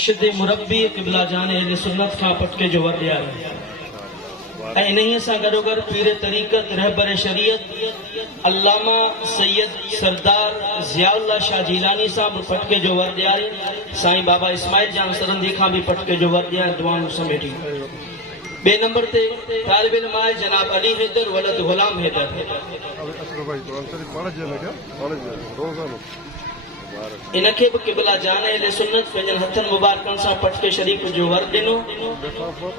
मुर्शिद मुरब्बी क़िबला जान अहले सुन्नत खां पटके जो वर्दिया ऐं इन्हीअ सां गॾोगॾु पीर तरीक़त रहबर शरीयत अल्लामा सैयद सरदार ज़ियाउल्लाह शाह जीलानी सां बि पटके जो वर्दिया साईं बाबा इस्माइल जान सरंदी खां बि पटके जो वर्दिया दुआऊं समेटी। बे नंबर ते तालिब इल्म आहे जनाब अली हैदर वलद गुलाम हैदर। इनके भी क़िबला जान अहले सुन्नत पंहिंजनि हथनि मुबारकनि सां पटके शरीफ़ जो वर ॾिनो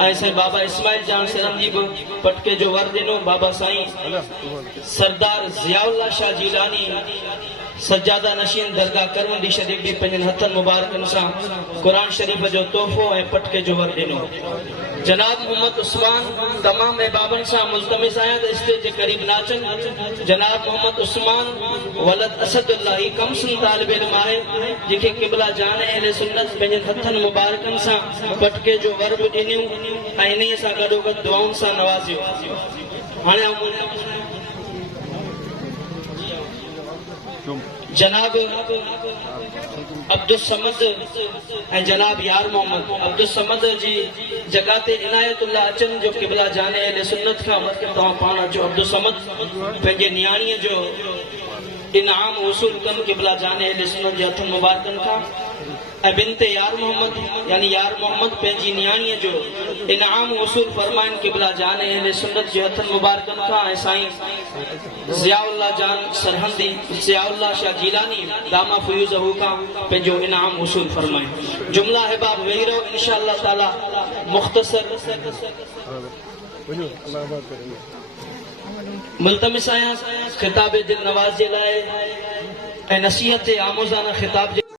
ऐं साईं बाबा इस्माइल जान सिरंदी बि पटके जो वर ॾिनो। बाबा साईं सरदार ज़ियाउल्लाह शाह जीलानी सज्जादा नशीन दरगाह करवंदी शरीफ़ भी पंहिंजनि हथनि मुबारकनि सां क़ुरान शरीफ़ जो तोहफ़ो ऐं पटके जो वर ॾिनो। जनाब मोहम्मद उस्मान तमाम अहबाबनि सां मुल्तमिस आहियां त स्टेज जे क़रीब नाचनि। जनाब मोहम्मद उस्मान वलद असदुल्लाह ही कमसिन तालिब इल्म आहे जेके क़िबला जान अहले सुन्नत पंहिंजनि हथनि मुबारकनि सां पटके जो वर बि ॾिनियूं ऐं इन्हीअ सां गॾोगॾु दुआउनि सां नवाज़ियो। हाणे जनाब अब्दुल समद ऐं जनाब यार मोहम्मद अब्दुल समद जी जगह ते इनायतुल्लाह अचन जो क़िबला जान अहले सुन्नत खां तव्हां पाण अचो। अब्दुल समद पंहिंजे नियाणीअ जो इनाम वसूल कनि क़िबला जान अहले सुन्नत जे हथनि मुबारकनि खां ऐं बिनते यार मोहम्मद यानी यार मोहम्मद पंहिंजी नियाणीअ जो इनाम वसूल फरमाइनि क़िबला जान अहले सुन्नत जे हथनि मुबारकनि खां ऐं साईं ज़ियाउल्लाह जान सरहंदी ज़ियाउल्लाह शाह जीलानी दामा फयूज़हू खां पंहिंजो इनाम वसूल फरमाइनि। जुमला अहबाब वेही रहो इंशाअल्लाह ताला मुख्तसर मुल्तमिस आहियां खिताब दिल नवाज़ जे लाइ ऐं नसीहत आमोज़ाना खिताब जे